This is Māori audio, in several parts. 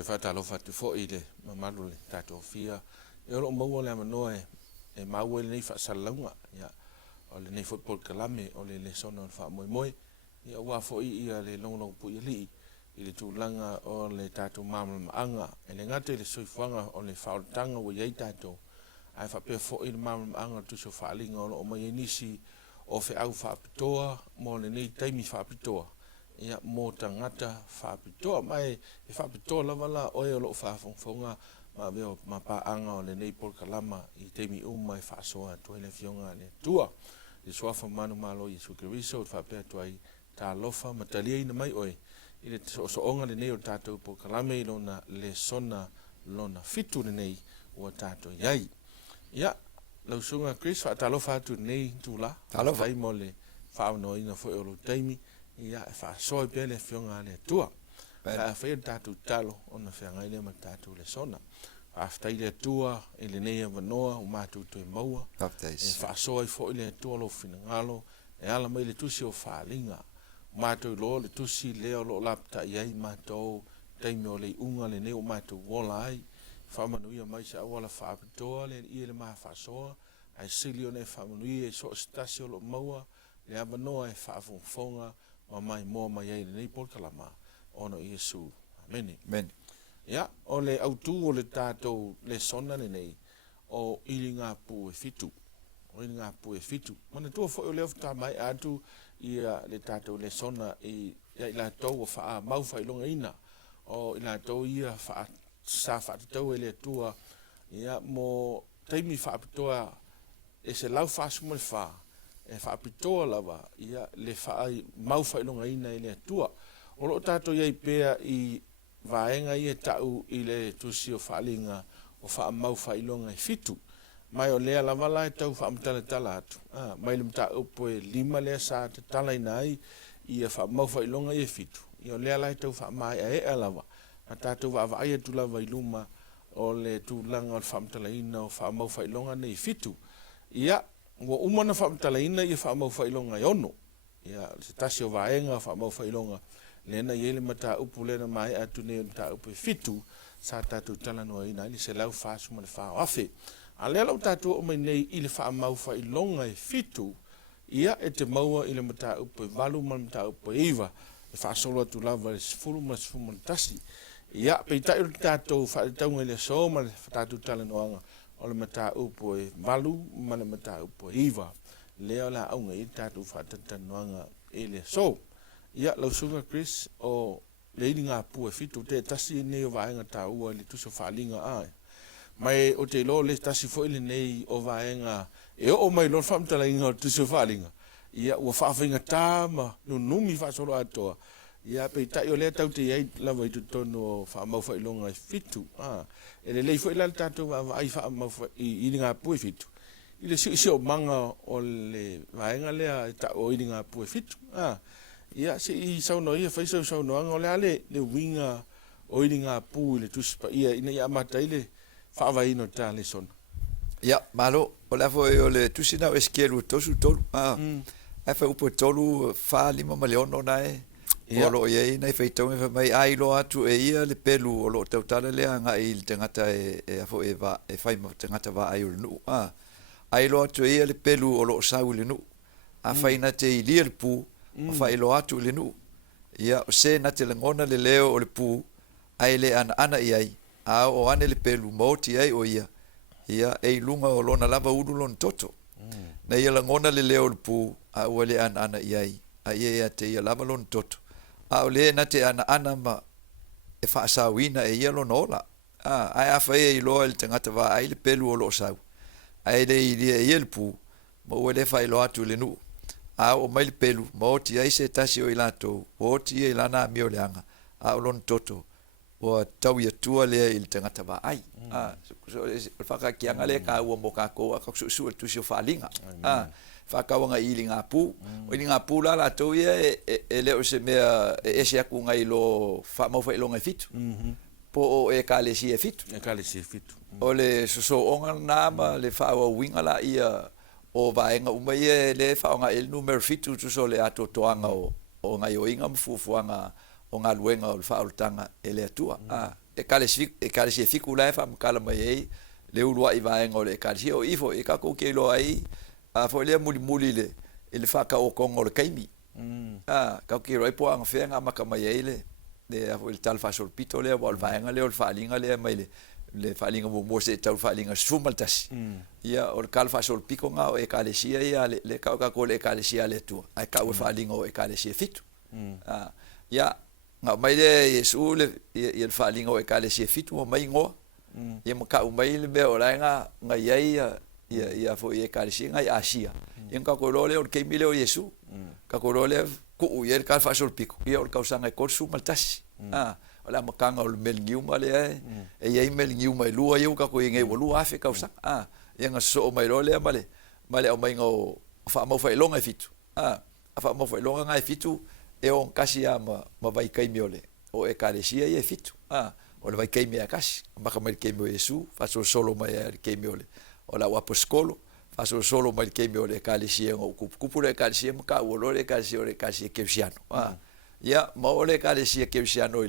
Ke whātalo whatu fo i le mamalu le tātou fia. E oro maua le amanoa e maua le nei whaasalaunga. Ia, o le nei football kalame o le Lesona o le Maimoa. Ia ua fo i ia le longlong pu i li. I le tūlanga o le tātou mamamaanga. E le ngate le soifuanga o le whaoltanga o iei tātou. Ai whapea fo i le mamamaanga tuso Faaaliga o mai inisi o fe au whaapitoa mo le nei taimi whaapitoa. Ia mō tagata whaapitoa mai e whaapitoa lava la oe o loo whaafongfonga ma veo ma paanga o le nei polkalama i teimi umai faauiga tuai le fionga le tua. Le suafa manu malo i sukeriso o whapea tuai tā lofa matalia ina mai oe. I le soonga le nei o tātou polkalame i lona Lesona lona fitu le nei o tātou iai. Ia, lausunga Chris whaatalofa atu nei tūla. Talofa. Tai mo le whaanoina fo e olo taimi. Ia e faasoa pe le fionga le tua. Ka fa tatu talo ona fianga ile ma tatu le sona. After ile tua ile nei vanoa o matu to Maimoa. E faasoa fo ile tua lo finangalo e ala mai le tusi o Faaaliga. Matu lo le tusi le lo lapta iai matu taimi o le unga le nei o matu wola ai. Whamanuia mai sa wala whaapitoa le ile ma faasoa. Ai silio ne whamanuia e so stasio lo maua le avanoa e whaafongfonga ma Maimoa mai ai nei polkalama ono Iesu. Amen. Amen. Ia, o le autu o le tātou Lesona nei o ILIGAPU E FITU. O ILIGAPU E FITU. Mana tua fo o leo ta mai atu i le tātou Lesona i la tau o wha mau whailonga ina. O i la tau ia wha sa whaatau e le tua ia mo taimi whaapitoa e se lau whaasuma le wha. E whaapitoa lava ia le whaai mau whailonga ina i le tua. O lo tātou iai pēa i vaega i e tau i le tusi o Faaaliga o wha mau whailonga i fitu. Mai o lea lava la e tau whaamatalatala atu. Mai le Mataupu e 5 lea sa te tala ina ai i e wha mau whailonga i e fitu. I o lea la e tau whaamai a e lava. Ma tātou waawai atu lava i luma o le tūlanga o whaamtalaina o wha mau whailonga nei fitu. Ia, ua umana whaamtalaina i e wha mau whailonga i ono. Ia, se tasi o vaega o wha mau whailonga. Lena yele Mataupu lena mai atu ne Mataupu E Fitu sa tatu tala no ina ni se lau fasu ma le faauiga. A le lau tatu o mai nei i le whaamau whailonga e fitu ia e te maua i le Mataupu e 8 ma le Mataupu e 9 e whaasolo atu lava le 10 ma le tasi. Ia peitai o le tatu whaataunga i le so ma le tatu tala noanga o le Mataupu e 8 ma le Mataupu e 9. Leo la aunga i tatu whaatata noanga i le so. Ia lausunga Chris o le ILIGAPU E FITU te tasi nei o vaenga taua le tuso Faaaliga ai. Mai o te lo le tasi fo ile nei o vaenga e o mai lo whaamtalainga o tuso Faaaliga. Ia ua whaafinga tāma nunumi whaasolo atoa. Ia peitai o lea tau te iei lava i tutono o whaamau whailonga e fitu. E le lei fo ila le tātou ai whaamau i ILIGAPU E FITU. I le si o manga o le vaenga lea o ILIGAPU E FITU. Ia se i sauno ia faisau sauno anga ole ale le winga o ILIGAPU le tuspa ia ina ia matai le whaavaino tā le sona. Ia, malo, o le afo e o le tusina o eskelu tosu tolu. E wha upo tolu 5 maleono nae. O lo ia ina i whaitau e mai ailo atu e ia le pelu o lo tautala lea nga i le tangata e afo e whaima tangata wa ai o le nu. Ailo atu e ia le pelu o lo sau le nu. A whaina te i lia le pu. O whailo atu le nu. Ia o se na te langona le leo o le pu ai le ana iai. A o ane le pelu mauti ai o ia. Ia e lunga o lona lava uru lon toto. Na ia langona le leo o le pu a ua le ana iai. A ia te ia lava lon toto. A o le na te ana ma e whaasawina e ia lon ola. Ai awha e i loa le tangata wa ai le pelu o lo sau. Ai le i lia ia le pu ma ua le whailo atu le nu. A o mai le pelu, ma o ti ai se tasi o ilato, o ti e lana mi o leanga, a o lon toto, o tau ia tua lea il tangata wa ai. So whaka ki anga le ka ua mo ka koa, ka su el tusi o Faaaliga. Whaka wanga i ILIGAPU, o ILIGAPU la la tau ia e leo se mea e se aku ngai lo whamau whailonga e fitu. Po o e ka le si e fitu. E ka le si e fitu. O le so onga nama, le whaua winga la ia o vaenga uma ia le whaonga el numero fitu tu so le ato toanga o ngai o inga mfufuanga o ngā luenga o le whaoltanga e le atua. e fiku la fa kala mai le ulua I vaega o le ekalesia o ifo e kako ke lo ai a fo le muli le fa ka o kongo le kaimi ka ke roi po ang fenga maka mai ele le a tal fa sol pito le o vaega le o faaaliga le mai le faaaliga mo se tau faaaliga sumaltas ia o kal fa sol piko nga o ekalesia ia le ka ko le ekalesia le tu ai ka o faaaliga o ekalesia fitu ia nga mai le Yesu le ia faaaliga o ekalesia fitu o Maimoa ia maka mai le be ora nga ia fo ia ekalesia nga Asia ia ka ko le o ke mile o Yesu ka ko le ku ia ka fa sol piko ia o ka usanga ko sumaltas ola makanga o melngiuma le ia melngiuma lua ia ka ko inge o lua afe ka usanga ia nga so mai le male o mai ngo fa mo fa longa fitu fa mo fa longa nga fitu e on kasi ama vai kai miole o ekalesia ia fitu o le vai kai mia kasi maka mai kai mo Yesu fa solo mai kai miole o la apostolo fa solo mai kai miole ekalesia o kupu le ekalesia maka o le ekalesia kesiano ia mo le ekalesia kesiano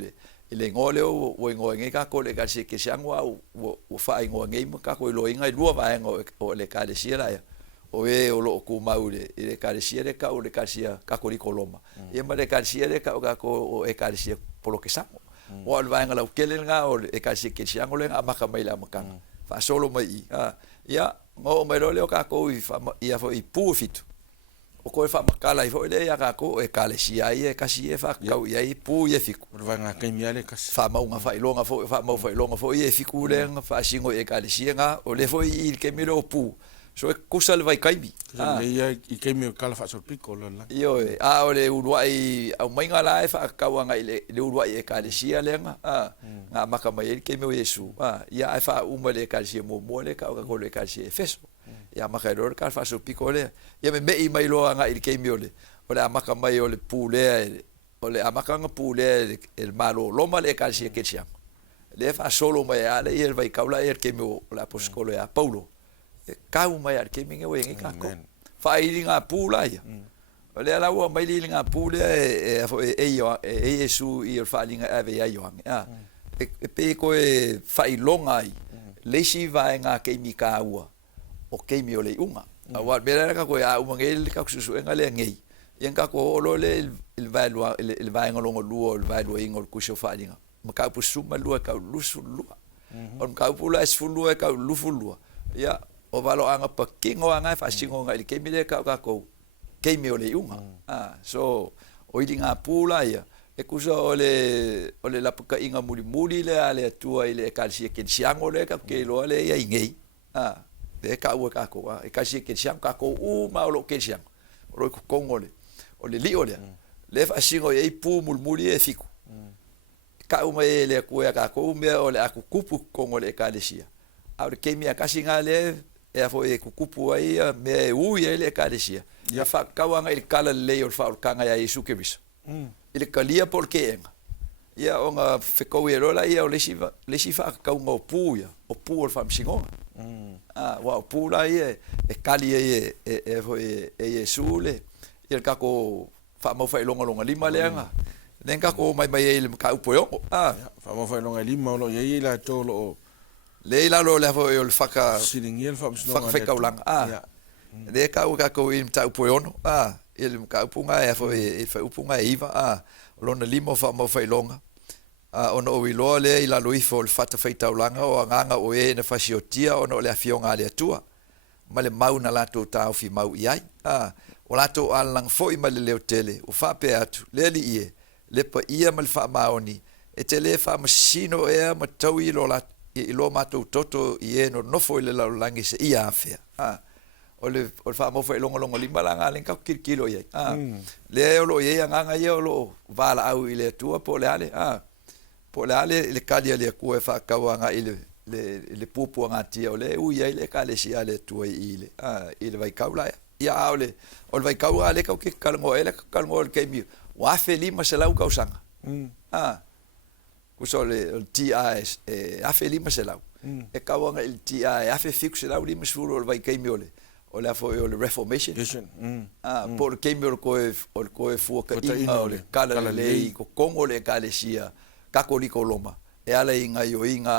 ile ngole o ngoi ka ko le ekalesia kesiano o fa ngoi maka ko lo inga lua va o le ekalesia la o o lo ku maule ile ekalesia le ka o le ekalesia ka ko koloma ia ma le ekalesia le ka o ekalesia polo que sa o al vaenga la ukele nga o ekalesia kesiano le maka mai la maka fa solo mai ia ngo mai le o ka ko ia fo I pu fitu o ko fa makala I fo le ia ka ko ekalesia ia kasi fa ka ia I pu ia fiku vanga kai miale kasi fa mau nga fa ilonga fo ia fiku le fa singo ekalesia nga o le fo I ke miro pu so kusa le vai kaimi ia I kai mi kala fa sol piko la yo o le uruai au mai nga la fa ka wanga le uruai ekalesia le nga maka mai ke mi Yesu ia fa uma le ekalesia mo le ka ko le ekalesia feso ia maka ro ka fa sol piko le ia me mai lo nga ke mi ole o le maka mai o le pule o le maka nga pule el malo lo mal ekalesia ke sia le fa solo mai ale ia vai kaula ke mi o la apostolo ya Paulo kau mai ar ke minge wengi ka ko fa ilinga pula ia o le ala o mai ilinga pula e Yesu I fa ilinga ave ia yoang pe ko fa ilonga ai le si vai nga ke mi ka ua o ke mi o le unga wa bera ka ko ya uma ngel ka su nga le ngei yen ka ko lo le il vai nga longo luo il vai lo ingol ku so fa ilinga ma ka pu suma lua ka lusu lua on ka pu la sfulu ka lufu lua ya o valo anga pakingo anga fa singo nga ke mi le ka ko ke mi o le unga so o ilinga pula ia e kusa o le la puka inga muri le ale tua ile kalsia ke siango le ka ke lo le ia ingei de ka o ka ko e kalsia ke siango ka ko ma o lo ke siango o lo ko kongo o le li o le fa singo e pu muri e fiku ka o me le ko ka ko me o le aku kupu kongo le kalsia a ke mi ka singa le e fo e kukupu ai me ui ele ekalesia ia fa kawanga il kala le o fa kanga ia Yesu ke biso ile kalia porque ia onga feko ero la ia o le sifa ka unga pu o fa msingo wa pu la ia e kali e fo e Yesu le il ka ko fa mo fa longa lima lenga len ka ko mai ele ka upo yo fa mo fa longa lima lo ia la to lo leila lo le fo o le faka silingiel fa faka ulang le ka o ka ko I Mataupu ele ka upunga e fo e fa upunga iva lo na limo fa mo fa longa ono o lo le ila lo ifo le fata fa taulanga o nganga o e na fasiotia ono le afionga le tua ma le mau na lato tau fi mau iai o lato alang fo I ma le tele o fa pe atu le li ie le pa ia mal fa maoni e tele fa masino e ma tau I lo lato I lo matou toto I no nofo I le laulangi se ia afea o le fa mo fa longa lima langa len ka kirkilo ia le o lo ia nganga ia o lo vala au I le tua po le ale le kalia le ku e fa kawanga I le pupu nga tia o le u ia le ka le sia le tua I le vai kaula ia o le vai kaula le ka ki kalngo ke mi wa felima se lau kausanga kusole TIS afe lima se lau e kawanga il TI afe fix se lau lima sfuru o vai keimiole o la fo o le reformation por keimiole ko e fu ka inga o le kala lei ko kongo le kalesia ka ko koloma e ala inga yo inga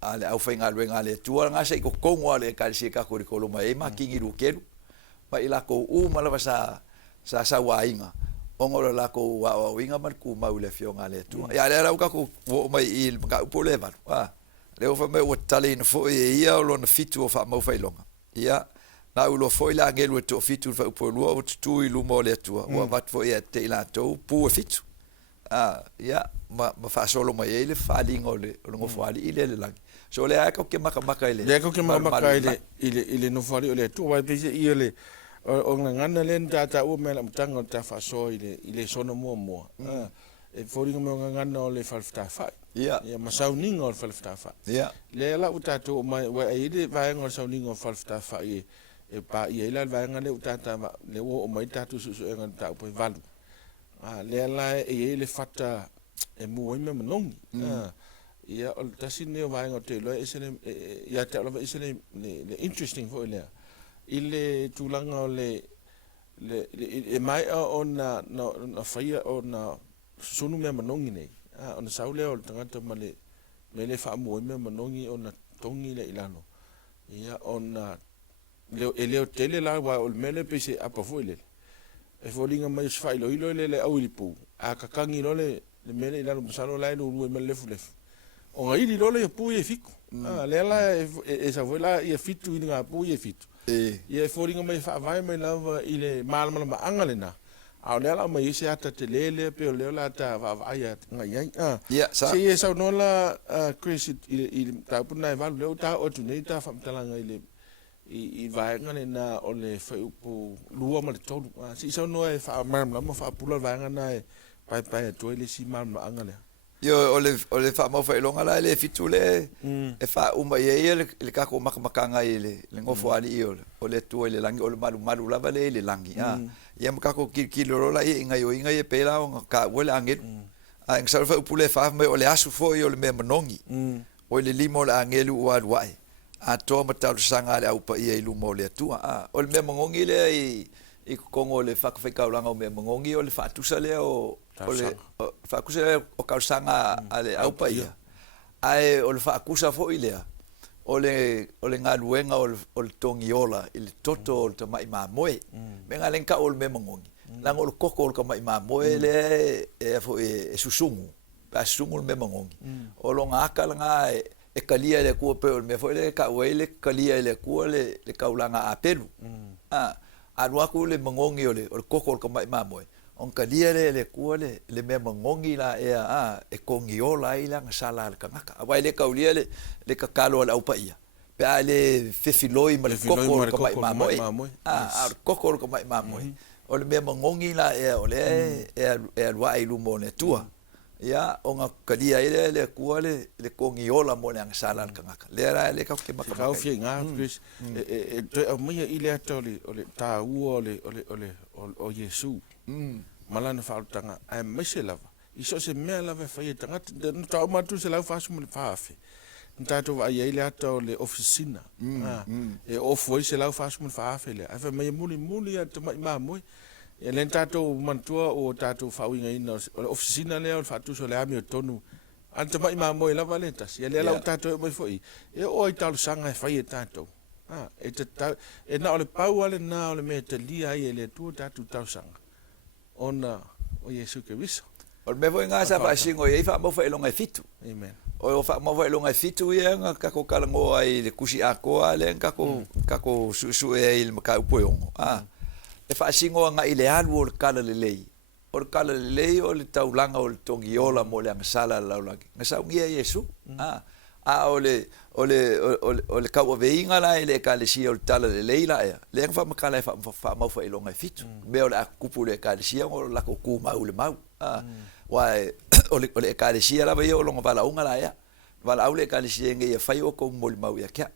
ale au fainga luenga le tua nga sei ko kongo ale ka si ka ko ko mai ma kingi ru kelu ma ila ko mala sa wainga ongola la ko wa winga mar ku mau le fionga le tua ya le ra ka ko mai il ka po le va le o fa me o tali no fo ia o no fitu o fa mau failonga ia na ulo foi la ngelu to fitu fa po lu o tu ilu mo le tua o va fo ia te la to pu fitu ia ma fa solo mai ele faaaliga o le faali ile le lagi so le aka ke maka ile le aka ke maka ile no faali ole tu vai pese ile o ngana len tata o mela mtanga ta faasoa ile sono mo e fori mo ngana o le falfta fa ia masauninga o falfta fa ia le la utato mai wa ile vai ngor sauninga o falfta fa e pa ile vai ngana utata le o mai tatu su ngana ta po valu le la e le fata e mo me monongi ia o tasi ne vai ngote lo esene ia te lo esene le interesting for ile tulanga le mai ona na faia ona sunu me monongi nei ona saule o tagata male le fa mo me monongi ona tongi le ilano ia ona le tele la wa o mele pese apa foile e folinga mai sfailo ilo le au lipu a kakangi lo le mele ila no salo la no ru me le fulef o ngai li lo le pu e fiku le la e sa vola e fitu ina pu e fitu e folinga mai fa vai mai lava ile mal mal angale na a le la mai se ata te lele pe le la ta va vai ngai se e sa no la Chris il ta puna va le ta o tu nei ta fa talanga ile I vaega na o le faiupu lua ma le tolu si sa no e fa ma fa pula vaega na e pai to le si ma anga le yo o le fa mo failonga la le fitu le e fa uma ye le ka ko makanga ile le ngofo ali o le tu le langi o le malu lava le langi ia ka ko kilo la inga ye pela o ka wele angel a ng sa fa upule fa me o le asu fo o le me monongi o le limo la angelu o alwai a to Mataupu sanga le au pa ia ilu mo le tua o le me mongongi le I kongo le fakafikaulanga o me mongongi o le fatusa le o le fakusa le o kausanga ale au pa ia ai o le fakusa fo ilea o le ngaluenga o le tongiola ile toto o le mai mamoe me ngalenka o le me mongongi lango o koko o mai mamoe le e fo e susungu pa susungu le me mongongi o lo ngaka langa e kalia le ku pe me foi le ka wele kalia le ku le kaulanga apelu alua ku le mongongi o le koko o mai mamoe on kalia le ku le me mongongi la e kongiola ila sala le kangaka wai le kaulia le kakalo la upaia pe ale fefiloi ma le koko o mai mamoe koko o mai mamoe o le me mongongi la o le alua ilu mo le tua ia onga kalia ile le kua le kongiola mo le sala le kangaka le era le ka ke maka ka ofie nga Chris e mai ile atoli o le taua o Yesu malana fautanga ai mese lava iso se me lava fai tanga no tau matu se lau fasu mo le faafe ntato va ile ato le oficina e ofoi se lau fasu mo le faafe le ai fa mai muli at mai mamoi e len tato mantua o tato faauiga ina o le oficina lea o le faatuso le ami o tonu anta mai mamoe lava le tasi e le lau tatou mai foʻi e o i talosaga e fai e tatou e na o le pau ale na o le mea talia ai e le atua tatou talosaga ona o Iesu Keriso o le mea foi gasa faasigo iai faamau faailoga e fitu amen o faamau faailoga e fitu ia ga kako kalagoa ai le kusi akoa le kako suʻesuʻe ai le makaupu e ogo e faasingo nga ile alu o le kala lelei o le taulanga o le tongiola mo le angasala laulagi nga saungia Iesu o le kaua veinga la ile kalesia o le tala lelei la ea le nga famakala e faamau failonga e fitu me o le akupu le kalesia o lako ku mau le mau o le kalesia la vai o longa valaunga la ea valau le kalesia nge ia fai o ko mo le mau ia kia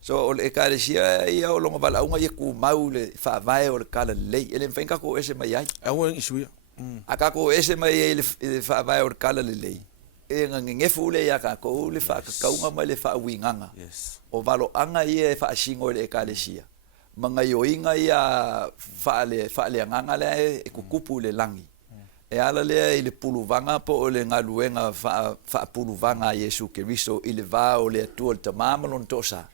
so o le ekalesia ia o longa valaunga ia ku mau le faavae o le kala lelei ele mfainga ko ese mai ai aua isuia aka ko ese mai ai le faavae o le kala lelei e ngefu le ia ka ko le faakaunga mai le faauiganga o valoanga ia e faasingo le ekalesia manga yoinga ia faale nganga le e kukupu le langi e ala lea i le puluvanga po o le ngaluenga fa puluvanga Yesu Keristo i le va o le atua le tamamalon tosa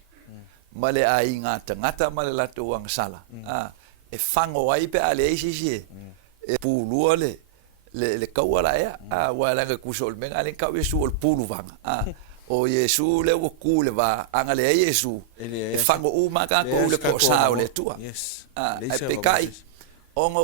ma le a inga tagata ma le lato wang sala e fango ai pe ale isi e pulua le kaua ea wa langa kusol menga le kau Yesu o puluvanga o Yesu le o ku le va anga le Yesu e fango uma ka ko le ko sa o le tua e pe kai onga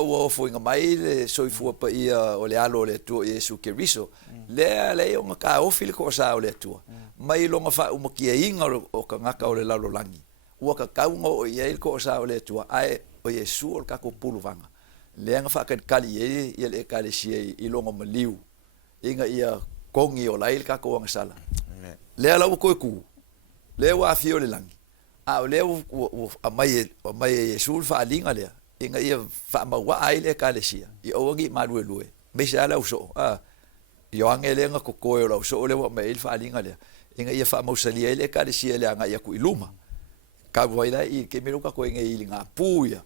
ua foinga mai le soifua pa ia o le alo le tua Yesu Keriso le onga ka ofi le ko sa o le tua mai longa fa umakia inga o ka ngaka o le lalo langi ua ka kaunga o ia il ko sa o le tua ai o Yesu o ka ko puluvanga le anga fa ka kali ia le kali sia i longa maliu inga ia kongi o lai ka ko anga sala le ala ko ku le wa fio le langi o le o mai Yesu faaaliga le inga ia fa maua ai le kalesia i oangi malue lue me se ala uso yo angele nga ko koyo la uso le wa mai faaaliga le inga ia fa mausali le kalesia le anga ia ku iluma ka voila i ke me ka ko inga ILIGAPU ia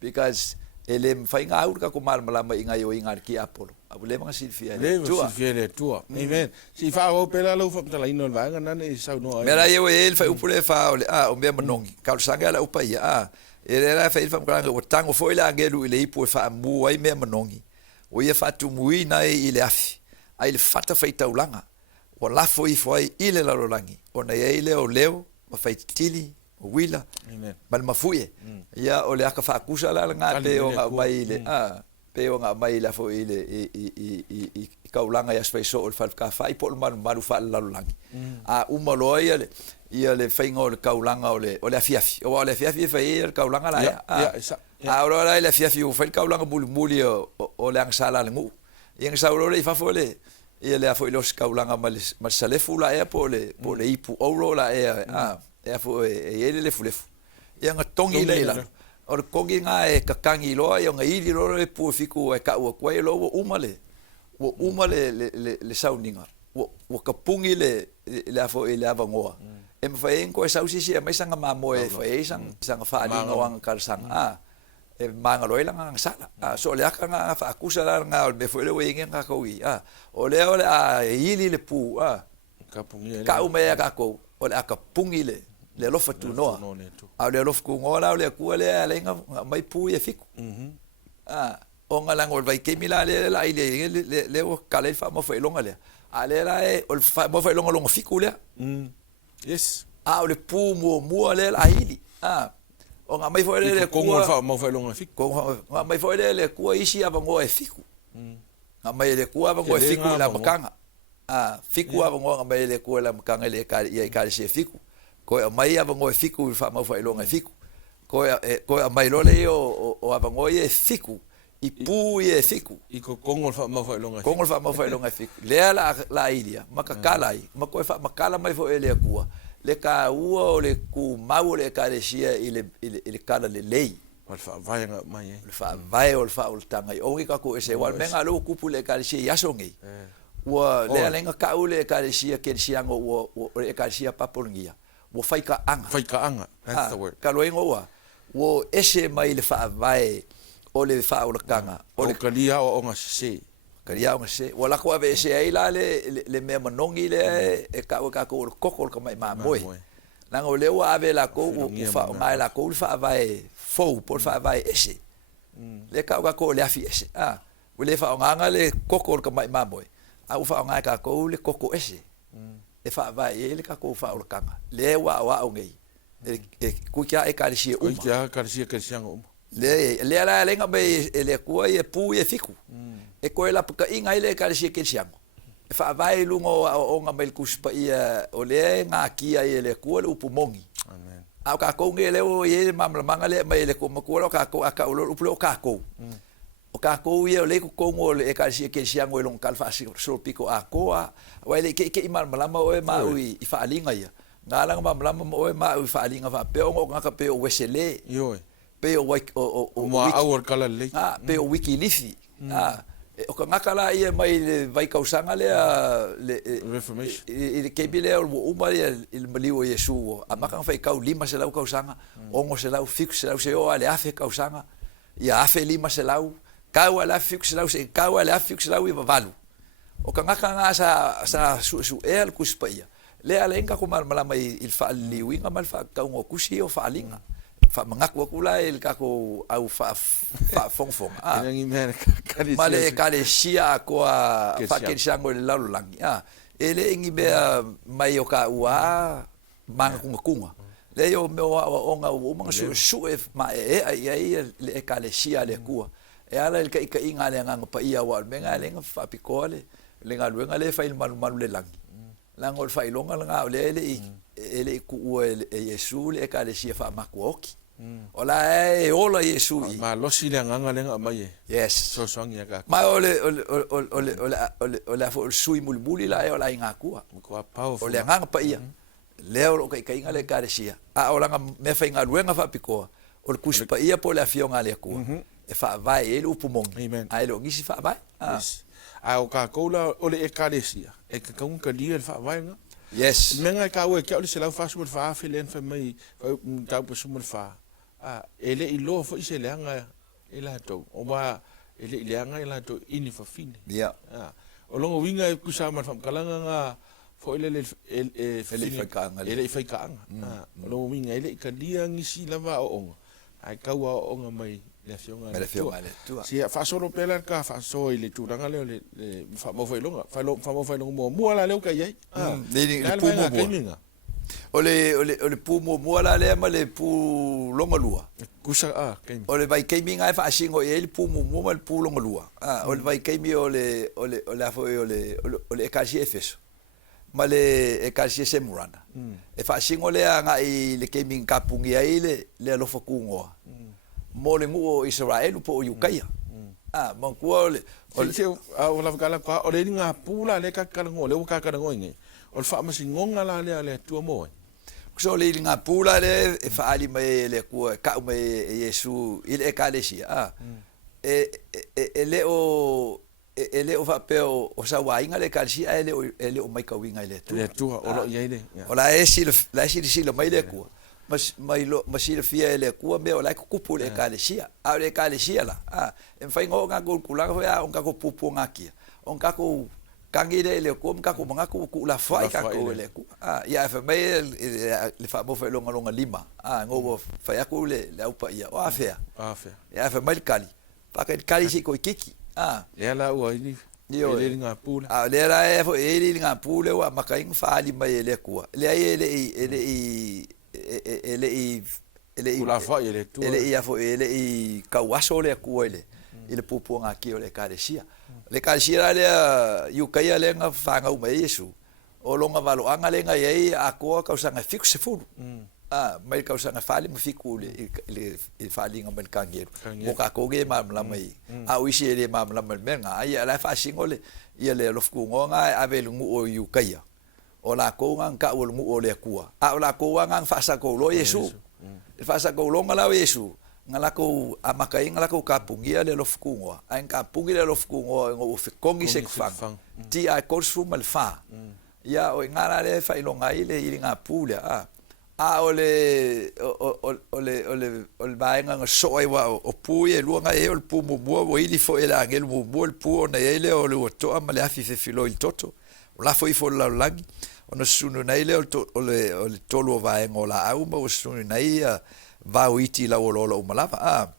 because ele fa inga ka ko mal mala inga yo inga ki apolo abule mga silfia le tua amen si fa o pela lo fa tala ino vaega nane sa no mera yo el fa upule fa o me manongi ka sanga la upa ia era fa il fa granga o tango foi la ngelu ile ipu fa mu ai me manongi o ia fa tu mui na ile afi ai le fata fa taulanga o la foi ile la rolangi o na ile o leo ma fa tili o wila mal mafuye ia o le aka fa kusa la nga pe o nga mai le pe o nga mai la fo ile i kaulanga ya speso o fa ka fa i pol malu fa la rolangi uma lo ia le fainga o le kaulanga o le afiafi o le afiafi fa ia kaulanga la ia ora le afiafi o fa kaulanga muli o le angsala le ngu ia nga sauro le fa fo le ia le afo los kaulanga mal salefu la ia po le ipu oro la ia e fo ele le fulefu ia nga tongi le la o kongi nga e kakangi loa ia nga ili lo le pu fiku e ka o kwai lo uma le sauninga o kapungi le afo ele avangoa e me fai ko sa usi sia mai sanga Maimoa e fai sanga faaaliga wang kalsanga e manga loila nga sala so le aka nga fa akusa la nga me foi le winga nga ko i o le ili le pu kapungi ka o me ka ko o le aka pungi le lofa tu noa a le lofa ku ngola le ku le nga mai pu e fiku o nga lang o vai ke mila le la ile le o kale fa mo foi longa le ale la o fa mo foi longa fiku le yes o le pu mo le la ili o nga mai foi le ku fa mo foi longa fiku nga mai foi le ku isi avango e fiku nga mai le ku avango e fiku la makanga fiku avango nga mai le ku la makanga le ka ia ka se fiku ko mai avango e fiku fa mo foi longa e fiku ko mai lo le o avango e fiku i pu e fiku i ko kongo fa mo foi longa fiku le la ilia makakalai mako fa makala mai foi le ku le ka ua o le ku mau le ka le sia ile kala le lei fa vaega mai le fa vai o le fa o tanga o ka ko ese wal menga lo kupu le ka le sia yasongi wa le lenga ka u le ka le sia ke sia ngo o le ka sia papolngia wo faika anga that's the word ka lo ngo wo ese mai le fa vai o le fa o kanga o le kalia o nga se kalia o se wala ko ave se ai la le me manongi le e ka ko kokol ka mai Maimoa na ngo le wa ave la ko fa mai la ko fa vai fo por fa vai ese le ka ko le afi ese le fa nga le kokol ka mai Maimoa a fa nga ka ko le koko ese e fa vai ele ka ko fa o kanga le wa o ngai e ku kia e ka sia ku kia ka sia le ala lenga be ele kua e pu e fiku e ko ela puka inga ile ka sia ke sia e fa vai lungo o nga mel kuspa ia o le nga kia ele kua le upu mongi amen a ka ko ngele o ye mamla mangale mai le ko makua ka ko aka o upu ka ko o ka ko ia le ko ngo le ka sia ke sia ngo long kalfa so piko a ko wa le ke imal malama o ma ui i faaaliga ia ngalang mamlama o ma ui faaaliga fa pe o nga ka pe o wesele yo pe o mo awor kala le pe o wiki lifi o ka ngakala ia mai le vai kausanga le reformation i ke bile o uma il maliu Yesu a maka fai kau lima se lau kausanga ongo se lau fix se lau se o ale afe kausanga ia afe lima se lau kau ala fixlau se kau ala fixlau I valu o ka ngaka nga sa su el kuspaia le ala inga ko mal mai il fa liwinga mal fa ka ngo kusi o faaaliga fa mangaku kula il ka ko au fa fong male kale sia ko fa ke sango le lalu langi ele ingi be mai o ka ua manga kunga le yo me o nga o manga su ma le kale sia le kua e ala il ka inga le nga pa ia wa menga le nga fa pikole le nga luenga le fa il malu le langi lang ol fa ilonga nga le ele ku Yesu le kale sia fa makuoki ola ola Yesu ma losi le nga le mai yes so songi ka ma ole fo sui mulmuli la ola inga kua ko powerful ole nga pa ia le o ka inga le kale sia ola nga me fa inga luenga fa pikoa ol kus pa ia po le afionga le kua e fa vai ele upumong ai lo ngisi fa vai o ka kola ole e kalesia e ka kaun ka dia fa vai nga yes menga ka o ke ole se la fa su fa filen fa mai ta po su fa ele I lo fo se le nga ela to o ba ele le nga ela to ini fa fine ya o longo winga ku sa ma fam kalanga nga fo ele fa ka o longo winga ele ka dia ngisi lava o ai ka o nga mai le fionga le tua si fa solo pela ka fa so ile tu ranga le fa mo foi longa fa mo foi longa mo la le ka ye le pu mo ole pu mo la le ma le pu longa lua kusa ole vai keimi ngai fa singo ele pu mo mal pu longa lua ole vai keimi ole afo ole kasi efeso ma le kasi semurana e fa singo le nga le keimi kapungi ai le lo fokungo mo le ngu o Israel po o Yukaia mankua ole o la kala kwa ole nga pula le ka kala ngo le ka kala ngo nge o fa ma singonga la le tu mo so le nga pula le e fa ali mai le ku ka mai Yesu ile ka le sia ele o fa pe o sa wa inga le ka sia ele o mai ka winga le tu o lo ye le o la esi le mai le ku mas ile fia ele ku me o la ku pu le ka le sia le ka le sia la en fa ngo nga ku la on ka ko pupu ngakia on ka ko kangire le ku ka ko manga ku la fa ka ko le ku ya fa me le fa bo fa longa lima ngo fa ya ku le upa ia o afea ya fa mal kali pa ka kali si ko kiki ya la o ini ele nga pula le ra e fo ele nga pula wa makaing fa ali mai le ku le ele la fa ele tu ele ia fo ele ka waso le ku ele pupu nga ki le karesia le Yukaia le nga fanga u mai Yesu o longa valo anga le nga ye a ko ka usanga fixe fu mai ka usanga fali mo fiku le fali nga men kangero o ka ko ge ma la mai o isi ele ma la menga ai la fa singole ia le lofku nga avel ngu o Yukaia o la ko nga ka o ngu o le kua o la ko nga fa sa ko lo Yesu fa sa ko lo nga la Yesu ngala ko amakai ngala ko kapungia le lofkungo ai kapungi le lofkungo ngo fikongi sekfang ti a korsu malfa ya o ngala le fa ilonga ile ilinga pula ole baenga ngo soi wa o pu e luanga e o pu mo ili fo ela ngel mo el pu na ele o le to amale afi fe filo il toto la fo i fo la langi ona sunu na ile o le tolo vaenga la au mo sunu na ia vauiti la o malava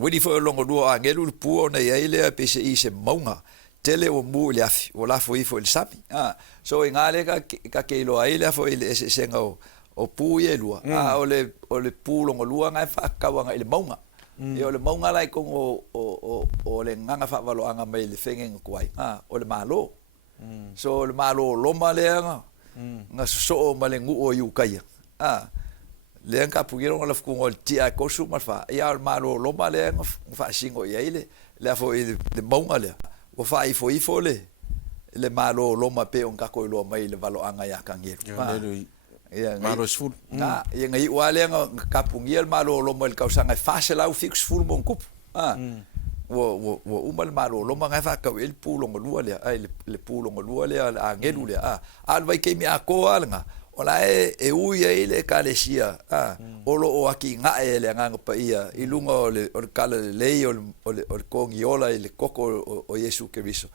wili fo longo do angelu pu na ile pese i se maunga tele o mu le afi o la fo i fo il sapi so ingale ka ke lo ile fo ile se ngo o pu ye lua o le pu longo lua ngai fa ka wanga ile maunga e o le maunga lai ko o le nganga fa valo anga mai le fengen kwai o le malo so le malo loma le nga so malengu o Yukaia le ka pugiro la fu ngol ti a kosu ma fa ya malo lo male fa singo ya ile la fo de bonga le o fa i fo le malo lo ma pe on ka ko lo mai le valo anga ya kangero ya malo sful na ye ngai wale ka pungir malo lo mal ka usanga fa se la fix full mon kup wo mal malo lo ma fa ka el pulo ngolua le ai le pulo ngolua le a ngelu le al vai ke mi a ko alanga o la e ui e le kalesia o lo o aki nga e le nganga pa ia I lunga o le kala le lei o le kongi ola I le koko o Yesu Keriso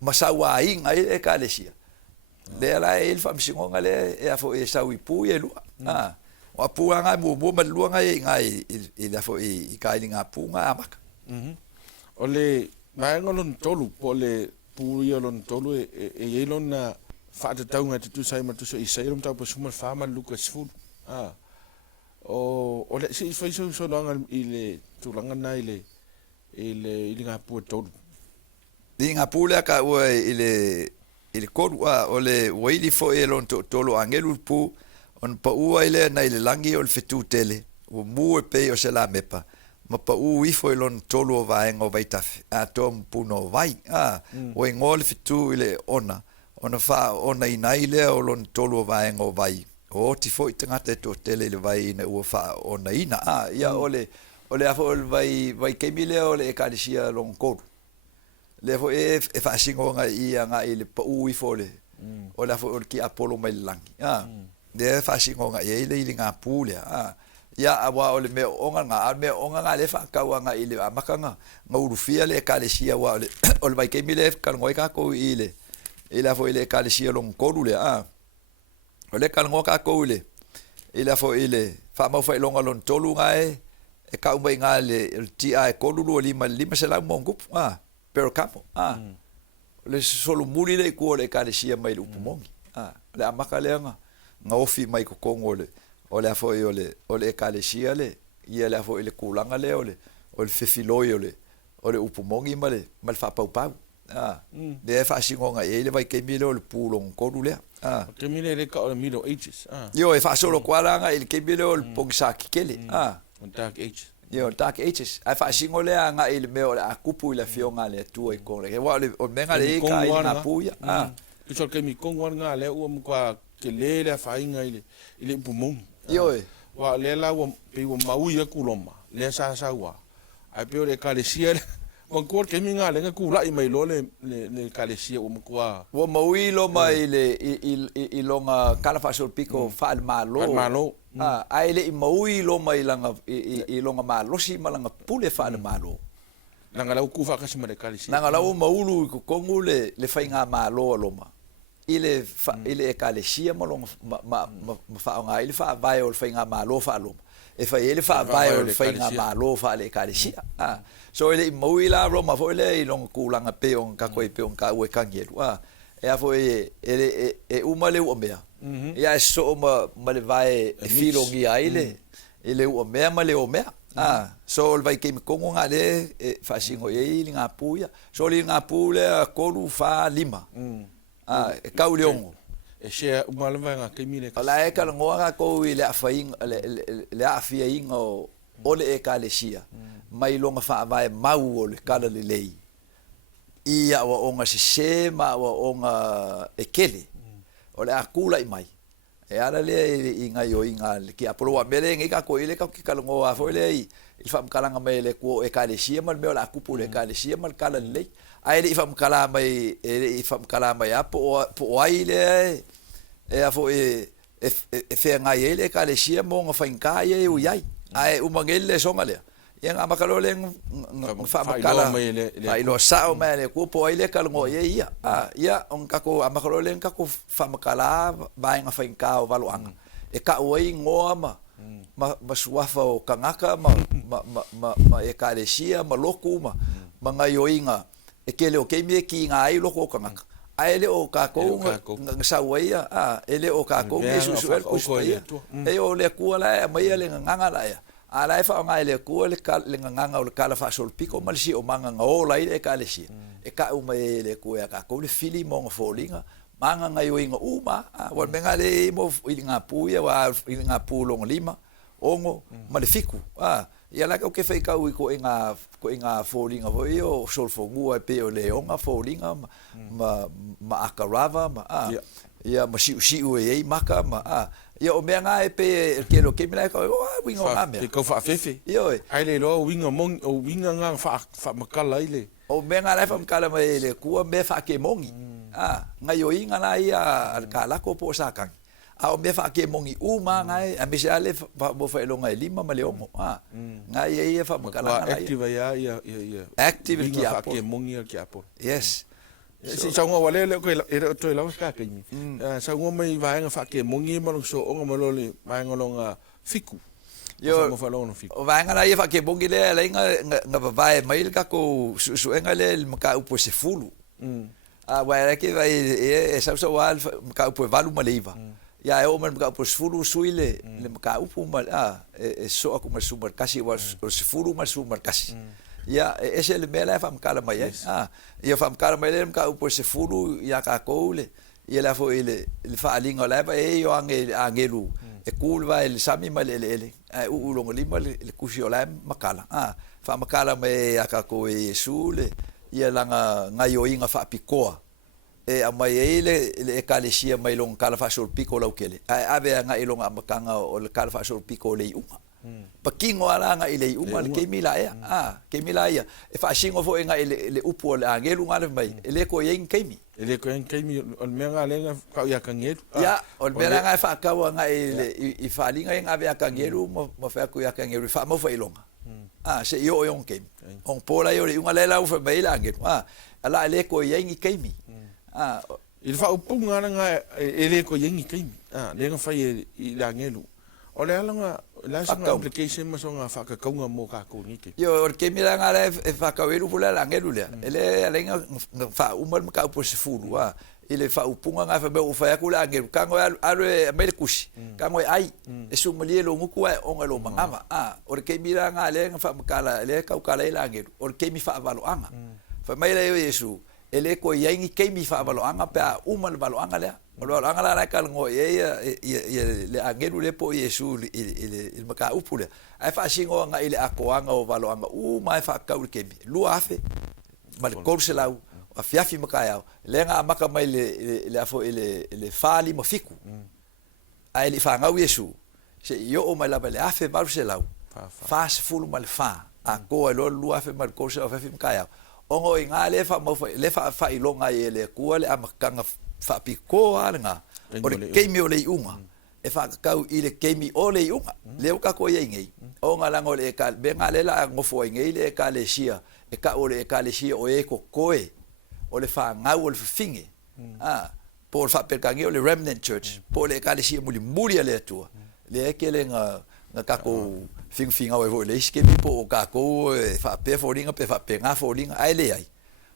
masawa inga e kalesia le la e il fam singonga le e afo e sawi pu e lua o apu nga mo ma lua nga e nga I le afo I kaili nga pu nga amaka o le maengolon tolu po le pu ia lon tolu e yelon na faatatau nga te tusai matuso I sairom tau pa sumal fama Lucas Food o le si faiso so longa I le tulanga na I le ILIGAPU e tolu ILIGAPU le ka ua I le kodua o le waili fo e lon tolo angelu pu on pa ua ile na ile langi o le fitu tele o mu e pe o se la mepa ma pa u ifo e lon tolo o vaenga o vaitafi a tom puno vai o ingol fitu ile ona fa ona inai le o lon tolo o vaenga o vai o ti fo I tagata to tele le vai ina o fa ona ina ia ole afo o vai kemile o le ekalisia lon kodu le fo e fa singo nga nga ile pa u ifo le o la fo o ki apolo mai langi de fa singo nga ile ILIGAPU le ia awa o le me onga nga le fa ka nga ile amakanga nga urufia le ekalisia wa o le vai kemile ka ngoi ka ko ile fo ile ekalisia lon kodu le o le ka ngoka ko ile fo ile fa mo fa longa lon tolu nga e ka umai nga le ti a kodu lo lima se la mongup pero capo le solo muri le ko le kalesia mai lu pumongi le amaka le nga ofi mai ko kongo le o le afo o le kalesia le ia le afo ile kulanga le o le fefiloi o le upumongi male mal fa pau de fa singonga e le vai ke milo le pulong kodu le ke mile le ka o le Middle Ages yo e fa solo kwalanga il ke milo le pongsaki kele on Dark Ages Yo Dark Ages ai fa singo le nga ile me o a kupu ile fionga le tu e ko le wa o menga le ka ILIGAPU ya ki so ke mi kongwa nga le o mo kwa ke le fa inga ile pumong yo wa le la o pe o maui e kuloma le sa wa ai pe o le kalesia on ko ke mi nga le nga kula I mai lo le kalesia o mo kwa wo maui lo mai le I longa kalafasol piko fa malo ai le maui lo mai langa I longa malosi malanga pule fa malo nanga lau kufa ka sima le kalesia nanga lau maulu ko kongu le fainga malo loma ile kalesia malonga ma fa nga ile fa vai o fainga malo fa loma e fa ele fa vai o fainga malo fa le kalesia so ele maui la roma fo ele I longa kulanga pe on ka koe pe on ka ue kangelu e a fo e umale o mea ia so ma le vai e filongi aile ele o mea ma le o mea so vai ke kongo nga le fa singo e ILIGAPU ia so ILIGAPU le kolu fa lima e kauleongo e share umale vai nga ke mile ala e ka ngoa ko ile afaing le afia ingo o le ekalesia mai longa fa vai mau o le kala le lei ia wa onga sese ma wa onga ekele o le akula I mai e ala le inga yo inga ki apolo wa mele ngi ka ko ile ka ki kalongo a fo le I fam kalanga mai le ko ekalesia mal me la kupu le ekalesia mal kala le lei ai le fam kala mai apo po ai le e a fo e fe nga ile ekalesia mo nga fa inka ye u yai ai umangele songa le yang amakalo le fa makala ai lo sao me le ko po ile kalongo ye ia on ka ko amakalo le ka ko fa makala ba nga fa inka o valuanga e ka oi ngoa ma suafa o kangaka ma e kalesia ma loku ma nga yoinga e kele o keimie ki nga ai loko kangaka ele o ka ko nga sawaia ele o ka ko Yesu suel ko e o le kuala mai le nganga la ala fa nga le ko le nganga o le kala fa sol piko mal si o manga nga o la ile kalesia e ka uma le ko ya ka ko le fili mo folinga manga nga yoinga wa menga le mo ILIGAPU ya wa ILIGAPU long lima ongo malefiku ia la ke fai ka ko inga folinga vo io sol fongu pe o le onga folinga ma akarava ia ma si e maka ia o menga pe ke lo ke mina ko wingo ame ko fa fefe io ai le lo wingo mong o winga nga fa makala ile o menga la fa makala mai le ku me fa ke mongi nga yo inga na ia al kala ko po sa kan A o me fa ke mongi uma ngai a me se ale mo fa longa e 5 ma le omo. Ngai e fa makala ngai. Active ya. Active ki fa apo. ke mongi ki apo. Yes. Si sa ngo wale le ko e to la ka ke ni. Sa ngo mai vaega fa ke mongi mo so o ngo lo le vaega longa fiku. Yo mo fa longa fiku. O vaega la ia fa ke mongi le nga vai mai ka ko su engale maka upo se fulu. Wa ke vai e sa wal maka upo valu maleiva. Ya e o man maka upo se fulu suile le maka upo mal e so aku masumar kasi wa se fulu masumar kasi. Ya ese le mela fa mkala mai ia fa mkala mai le mka upo se fulu ya ka koule ia la fo ile faaaliga la ba e yo angelu e kulva el sami mal ele u longo lima le kusi ola makala fa makala mai ya ka ko Jesule ia langa ngai o inga fa pikoa e a mai ele e kalesia mai long kala fa sol piko la ukele ave ngai longa makanga o le kala fa sol piko le uma pakingo ala nga ile uma ke mila ia e fa singo fo nga ile upu le angelu ngale mai ele ko yen kemi o menga lenga ka ya kangelu ya o menga nga fa ka nga ile I faaaliga nga ave kangelu mo fa ko ya kangelu fa mo fa ilonga se yo yon kemi on pola yo le unga lela u fa mai la angelu ala ele ko yen kemi il fa upunga nga ele ko yen kemi lenga fa I la angelu o le alanga la sa application ma songa fa ka kaunga mo ka ko ni ke yo ke mira nga le fa ka welu pula la ngelu le ele alenga fa umal ka po se fulu ele fa upunga nga fa be u fa ya kula ngelu ka ngo alo mele kushi ka ngo ai e su mali lo nguku o ngalo mangama o ke mira nga le fa kala le ka kala la ngelu o ke mi fa valo anga fa mai le yesu ele ko yangi ke mi fa valo anga pa umal valo anga le o lo anga la ka ngo ye le angelu le po Yesu il maka upule ai fa singo nga ile akoanga o valo anga mai fa ka ul kemi lu afe mal korselau a fiafi maka ya le nga maka mai le afo ile fali mo fiku ai le fa nga Yesu se yo o mai la le afe barselau fa fulu mal fa a ko lo lu afe mal korselau fa fi maka ya ongo inga le fa mo le fa ilonga ile ku le amakanga fa piko alanga o le keimi o le unga e fa kau I le keimi o le unga le ka ko ye ngai o nga lango le ka be nga le la ngofo ngai le ka le sia e ka o le ka le sia o e ko koe o le fa nga o le finge por fa per kangi o le remnant church por le ka le sia muli le tua le ke le nga ka ko finga o le skemi po ka ko fa pe foringa pe fa pe nga foringa ai le ai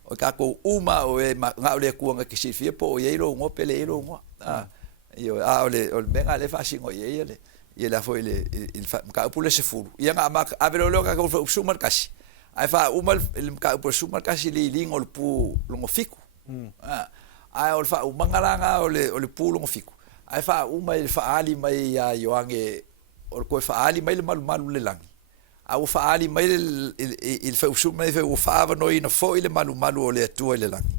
o ka ko uma o nga o le kuanga ki sifie po o yelo ngo pele yelo ngo io o le menga le fa singo yele la foi il fa ka pule se fulu ia nga ma avelo lo ka ko sumar kasi ai fa uma il ka po sumar kasi li lingo le pu longo fiku ai o fa umangalanga o le pu longo fiku ai fa uma il faali mai ya yoange o ko faali mai le malu le langi au faali mai il fa usuma mai fa ufa no ina fo ile malu o le tua ile langi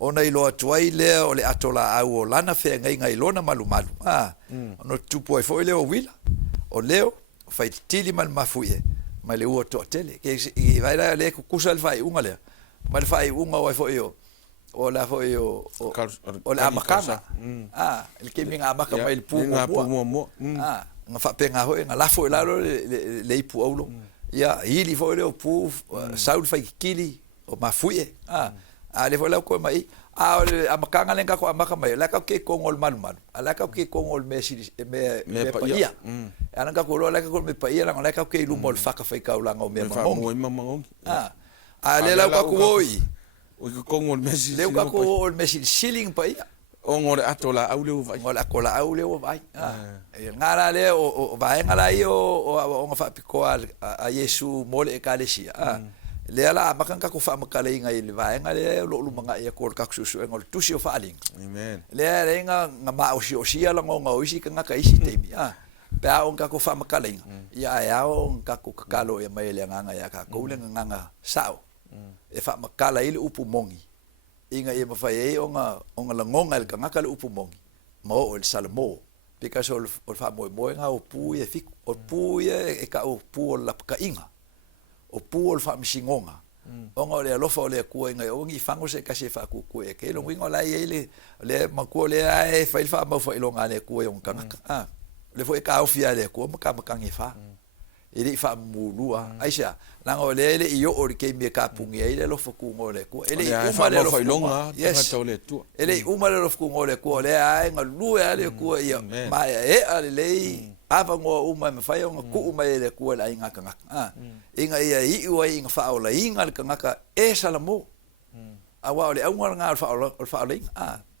ona ilo atuai le o le atola au o lana fe ngai lona malu no tupo fo ile o wila o leo fa tili mal mafuie mai le o to tele ke vai la le kusa le fai unga le mal fai unga o fo yo o la fo yo o la makanga el ke minga maka mai le pu mo nga fa penga ho nga la fo la le ipu aulo ya ili fo le pu saul fa kili o mafuie le fo la ko mai a makanga lenga ko amaka mai la ka ke kongol malu ala ka ke kongol me paia ana ka ko la ka ko me paia la ka ke lu mol fa ka fa ka la ngo me mamong le la ka ko oi o ko kongol me le ka ko o me shilling paia o ngore atola aule o vai ngora kola aule o vai ngara le o vai ngara io o nga fa piko a Yesu mole e kalesia le ala makanga ko fa makale ngai le vai ngale lo lu manga ia ko ka susu ngol tusi o faaling amen le nga ma o si ala nga o si nga ka isi temi pa on ka ko fa makale ia on ka ko kalo e mai le nga ya ka ko le nga sao e fa makala ile upu mongi inga ia mafai onga langonga el kanga kala upu mongi mo o el salmo because o fa mo nga o pu e fik o pu e ka o pu o la ka inga o pu o fa misingonga onga le alofa o le kua inga o ngi fango se kasi fa ku ku e ke lo wingo la ile le maku le ai fa il fa ma fa ilonga le kua on kanga le foi ka ofia le kua ma ka ngi fa ele fa mulua aisha langa le le io o ke me ka pungi ile lo fa ku ngole kua ele uma le lo fa ilonga ele uma le lo fa ku ngole kua le ai nga lu le kua ia ma e ale le ava ngo uma me fai nga ku uma le kua la inga kanga inga ia I ua inga faula inga le kanga e salamo awa le aunga nga faula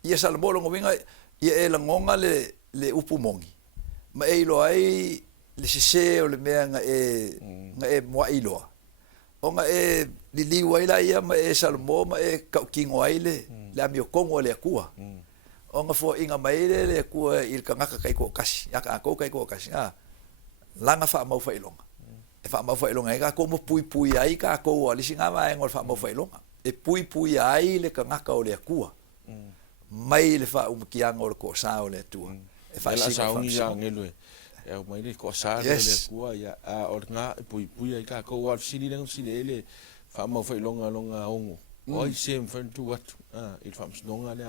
ia salamo lo winga ia e la ngonga le upumongi ma e lo ai le sese o le mea nga e moa iloa o nga e li waila ia ma e salamo ma e kingo ai le amio kongo le kua o nga fo inga mai le kua il kanga kai ko kasi ya ka ko kai ko kasi langa fa mau fa ilonga e fa mau fa ilonga ka ko mo pui ai ka ko ali singa mai ngol fa mau fa ilonga e pui ai le kanga ka o le kua mai le fa kianga o ko sa o le tua e fa sa unga ngelo e mai le ko sa le kua ya o nga pui ai ka ko wa sili le fa mau fa ilonga longa ongo oi sem fa tu wat il fa msnonga le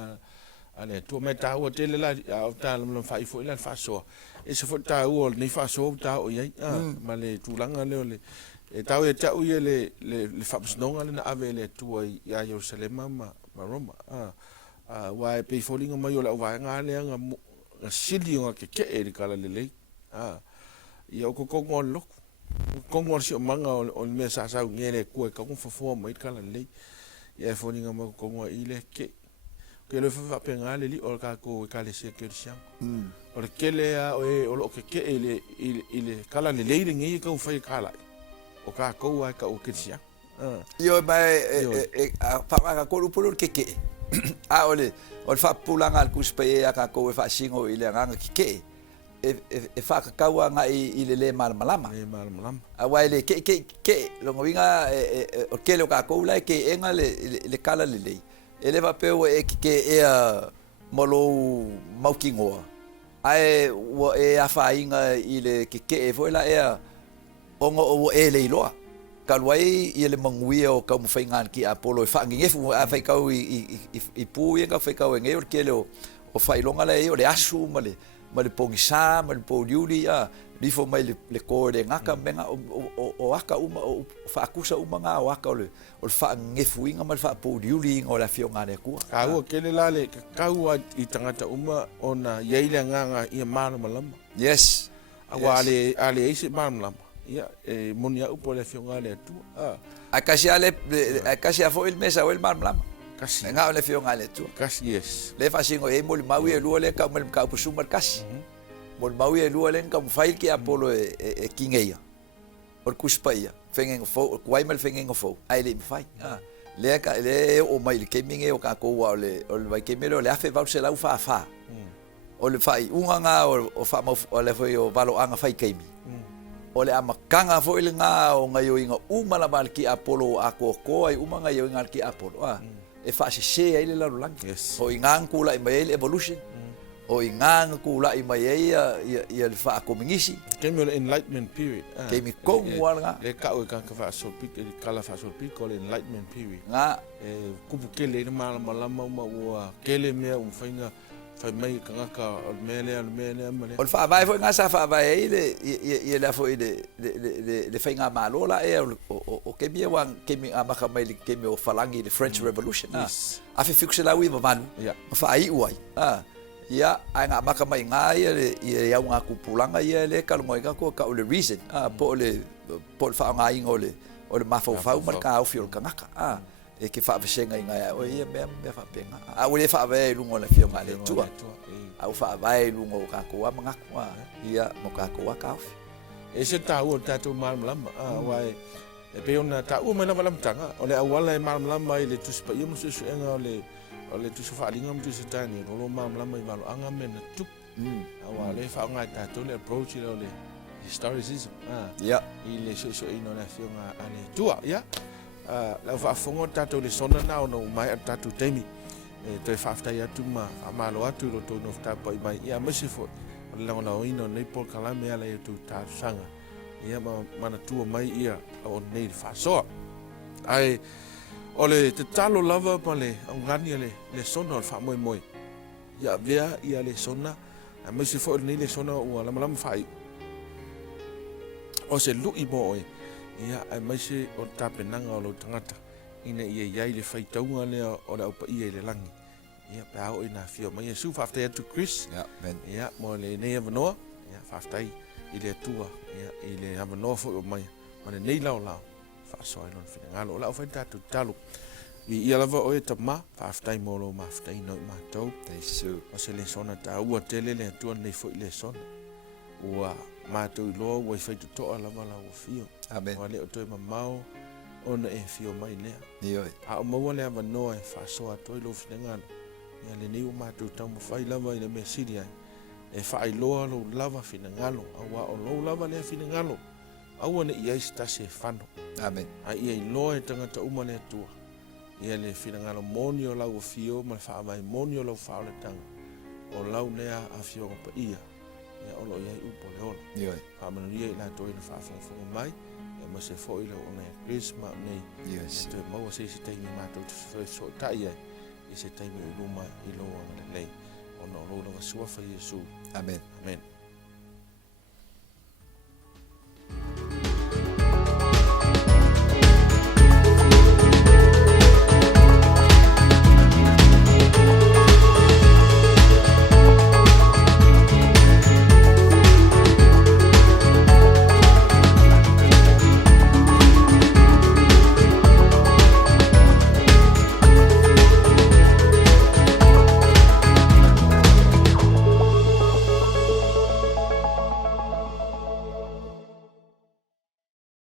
ale tu me taua tele la au ta lo fa fo ila fasoa e se fo ta o ni fasoa ta o ye ma le tulanga le e tau e tau ye le fa snonga le na ave le tu ya Jerusalem ma Roma wa e pe folinga mai o la va nga le nga sili nga ke e kala le ia ko ngol lo ko ngol si manga o me sa ngere ko e ka ko fo mai kala le ia folinga ma ko ngol ile ke le fa penga le li o ka ko ka le se ke sia o le kele a o lo ke ile kala le le ngi ka fa kala o ka ko ai ka o ke sia yo mai fa ka ko pulu ke a ole o fa pulanga al kuspe a ka ko fa singo ile nga ke e fa ka wa nga ile le malama a wa ile ke lo ngoinga o ke lo ka ko la ke enga le kala le ele va peu e ke e molo maukingoa ai wo e afainga ile ke e foi la e ongo o ele loa kalwai ile mangui o ka mfaingan ki apolo fa ngefu a fa ka i pu e ka fa ka nge o ke o failonga le o le asu male pongisa male poliuli li fo mai le kore ngaka menga o aka uma o fa akusa uma nga o aka o fa ngefuinga mal fa poliuli ngo la fionga le ku ka o kele la le ka u I tagata uma ona yeile nga ia malama yes awale ale ise malama ia e monia upo le fionga le tu akasia fo il mesa o el malama kasi nga le fionga le tu kasi yes le fa singo e mol mawi e lu le ka mel ka pusumar kasi mol mawi e lu le ka fail ki apolo e kingeia or kuspaia fengen fo kwaimel fengen fo ai le fai le ka le o mai ke minge o ka ko o le vai ke melo le afe va se la fa o le fai unga nga o fa mo o le foi o valo anga fai ke mi o le amakanga fo ile nga o nga yo inga uma la mal ki apolo a ko ai uma nga yo inga ki apolo e fa se ai le la lang o inga kula I mai evolution o inga kula I mai ia le fa ko mingisi ke me enlightenment period ke mi ko nga le ka o ka fa so pik e kala fa so pik ko enlightenment period nga e kupu ke le malama ma wa ke le me un fainga fa mai ka o mele male o fa vai foi nga sa fa vai ile la foi le fainga malola e o ke mi wan ke mi amaka mai ke mi o falangi the French Revolution a fi fixela wi manu fa ai uai ia anga amaka mai nga ia nga kupulanga ia le kalmoi ka ko ka o le reason po fa nga ingo o le mafo fa marka o fiol kanaka e ke fa vesenga inga o ia me fa penga a o le fa ve lungo le fio ngale tua a o fa vai lungo ka ko manga kwa ia mo ka ko ka e se ta o tato malama wai e pe ona ta o mena valam tanga o le awala e malama ile tu spa yo musu enga o le tu Faaaliga mo tu setani o lo malama I valo anga mena tu awale fa nga tato le approach le historicism ia ile so ino na fio nga ale tua ia la fa fongo tato Lesona na no mai tato temi e te fafta ia tu ma amalo atu lo to no sta pai mai ia mesi fo la ona ino nei por kala me ala tu ta sanga ia mana tu mai ia o nei fasoa Ai ole te talo lava pa le angani le sona o Maimoa. Ia vea ia Lesona. A mai se fo le Lesona o la malama fai. O se lui mo e. Ia ai mai se o tapenanga o lo tagata. Ina ia iai le faitaunga le o le aupa ia le langi. Ia pa o ina fio mai Yesu faftai atu Chris. Ja, men. Ia mo le nei avanoa. Ia faftai i le atua. Ia i le avanoa fo o mai. Ma le nei lao lao. Faasoa i lon finangalo. O la o fai tatu talo. Ia lava o e tama. Faftai mo lo maftai no i Mataupu. Teisu. O se Lesona taua tele le atua nei fo i Lesona. Ua mātou i loa ua i whaitu toa lava la ua fio. Amen. Ua leo toi mamao ona e fio mai lea. Nioi. A o maua lea wanoa e faasoa toi lo finangalo. Ia le nei o mātou tau mawhai lava i le mea siri ai. E whaai loa lo lava finangalo. Aua o lo lava lea finangalo. Aua ne ia isi tasi e whano. Amen. A ia i loa e tangata uma lea tua. Ia le finangalo moni o lau o fio ma le wha mai moni o lau whao le tanga. O lau lea a fio ngapa ia. Ia olo ia i upo le ola. Nioi. Whamanuria i la toi na whaafonga mai. E ma se fo i le o nei Christma nei. Yes. E toi maua se taimi mātou te fesootaiga. I se taimi i luma i loa lenei. Ona o loa wa suafa Yesu. Amen. Amen.